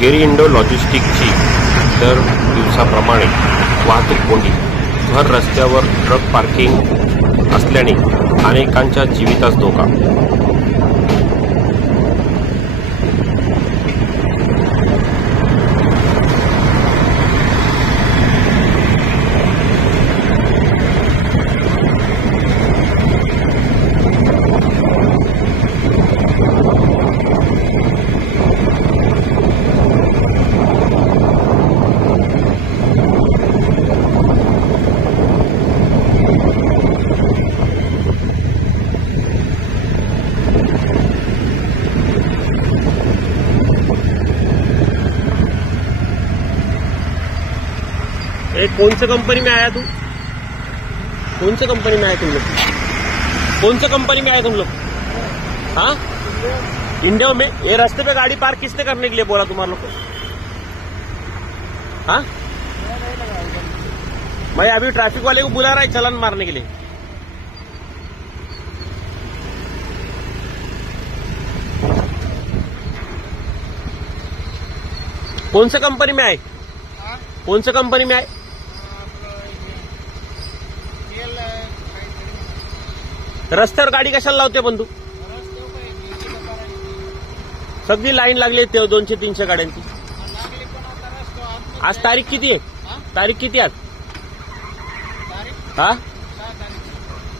गेरी इंडो लॉजिस्टिकची तर दिवसाप्रमाणे वाहतूक कोंडी, भर रस्त्यावर ट्रक पार्किंग असल्याने अनेकांच्या जीवितास धोका। कौन सी कंपनी में आया तू? कौन सी कंपनी में आया तुम लोग? कौन सी कंपनी में आए तुम लोग? हाँ, इंडिया में। ये रास्ते पे गाड़ी पार्क किसने करने के लिए बोला तुम्हारे लोग को? हाँ, मैं अभी ट्रैफिक वाले को बुला रहा है चालान मारने के लिए। कौन सी कंपनी में आए? कौन सी कंपनी में आए? रस्त्यावर गाडी कशाला लावते पण तू? सगळी लाईन लागली 200-300 गाड्यांची। आज तारीख किती आहे? तारीख किती आज? हा,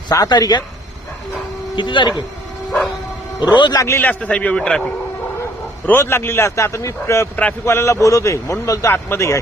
6 तारीख आहे। किती तारीख आहे? रोज लागलेली असते साहेब एवढी ट्रॅफिक, रोज लागलेली असते। आता मी ट्रॅफिक वाल्याला बोलवतोय म्हणून बोलतो आतमध्ये घ्या।